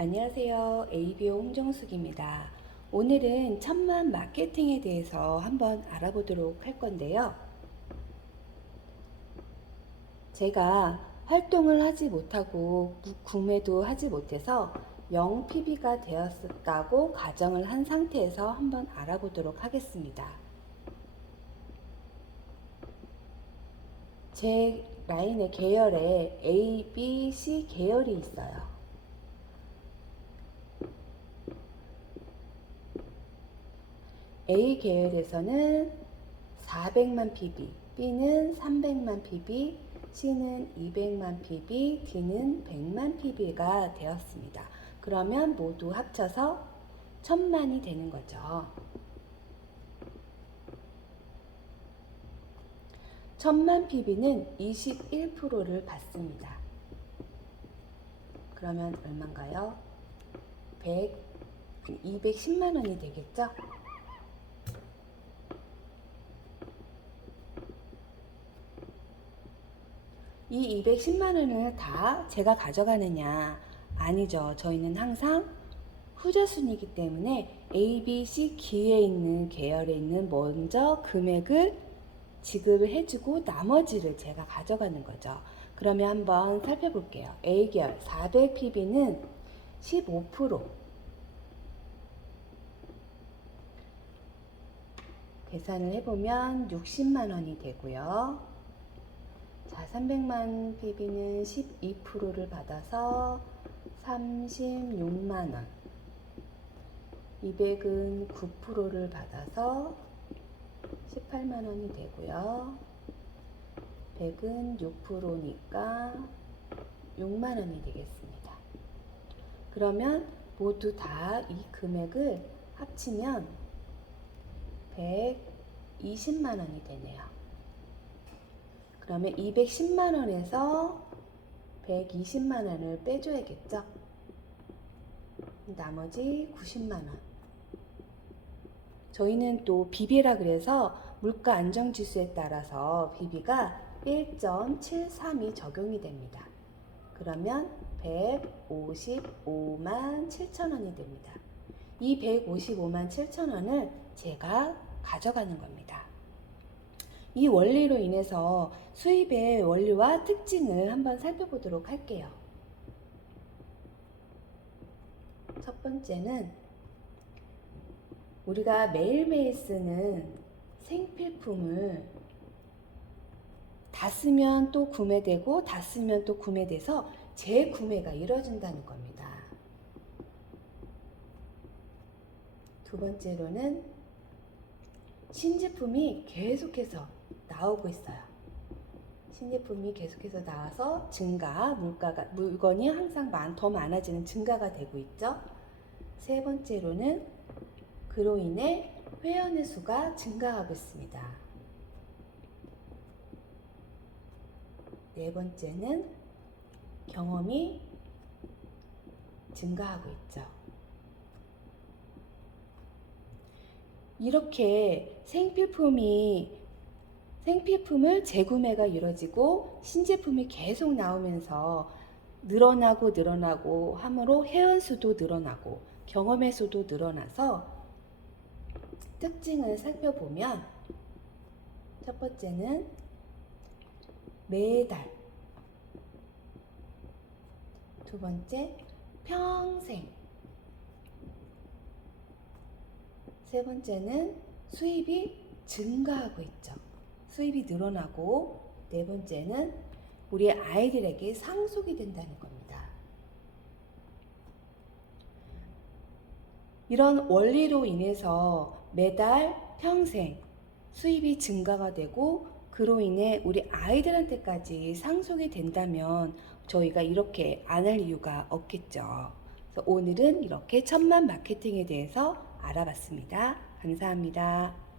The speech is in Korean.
안녕하세요. ABO 홍정숙입니다. 오늘은 천만 마케팅에 대해서 한번 알아보도록 할 건데요. 제가 활동을 하지 못하고 구- 구매도 하지 못해서 0 PB가 되었다고 가정을 한 상태에서 한번 알아보도록 하겠습니다. 제 라인의 계열에 A, B, C 계열이 있어요. A 계열에서는 400만 PB, B는 300만 PB, C는 200만 PB, D는 100만 PB가 되었습니다. 그러면 모두 합쳐서 1000만이 되는 거죠. 1000만 PB는 21%를 받습니다. 그러면 얼마인가요? 100, 210만 원이 되겠죠? 이 210만 원을 다 제가 가져가느냐? 아니죠. 저희는 항상 후자순이기 때문에 A, B, C 기에 있는 계열에 있는 먼저 금액을 지급을 해주고 나머지를 제가 가져가는 거죠. 그러면 한번 살펴볼게요. A 계열 400 PB는 15% 계산을 해보면 60만 원이 되고요. 자, 300만 PB는 12%를 받아서 36만 원. 200은 9%를 받아서 18만 원이 되고요. 100은 6%니까 6만 원이 되겠습니다. 그러면 모두 다 이 금액을 합치면 120만 원이 되네요. 그러면 210만 원에서 120만 원을 빼줘야겠죠? 나머지 90만 원. 저희는 또 비비라 그래서 물가 안정 지수에 따라서 비비가 1.73이 적용이 됩니다. 그러면 155만 7천 원이 됩니다. 이 155만 7천 원을 제가 가져가는 겁니다. 이 원리로 인해서 수입의 원리와 특징을 한번 살펴보도록 할게요. 첫 번째는 우리가 매일매일 쓰는 생필품을 다 쓰면 또 구매되고 다 쓰면 또 구매돼서 재구매가 이루어진다는 겁니다. 두 번째로는 신제품이 계속해서 나오고 있어요. 신제품이 계속해서 나와서 증가, 물가가, 물건이 항상 많, 더 많아지는 증가가 되고 있죠. 세 번째로는 그로 인해 회원의 수가 증가하고 있습니다. 네 번째는 경험이 증가하고 있죠. 이렇게 생필품이 생필품을 재구매가 이루어지고 신제품이 계속 나오면서 늘어나고 늘어나고 함으로 회원 수도 늘어나고 경험의 수도 늘어나서 특징을 살펴보면 첫 번째는 매달 두 번째 평생 세 번째는 수입이 증가하고 있죠. 수입이 늘어나고 네 번째는 우리 아이들에게 상속이 된다는 겁니다. 이런 원리로 인해서 매달 평생 수입이 증가가 되고 그로 인해 우리 아이들한테까지 상속이 된다면 저희가 이렇게 안 할 이유가 없겠죠. 오늘은 이렇게 천만 마케팅에 대해서 알아봤습니다. 감사합니다.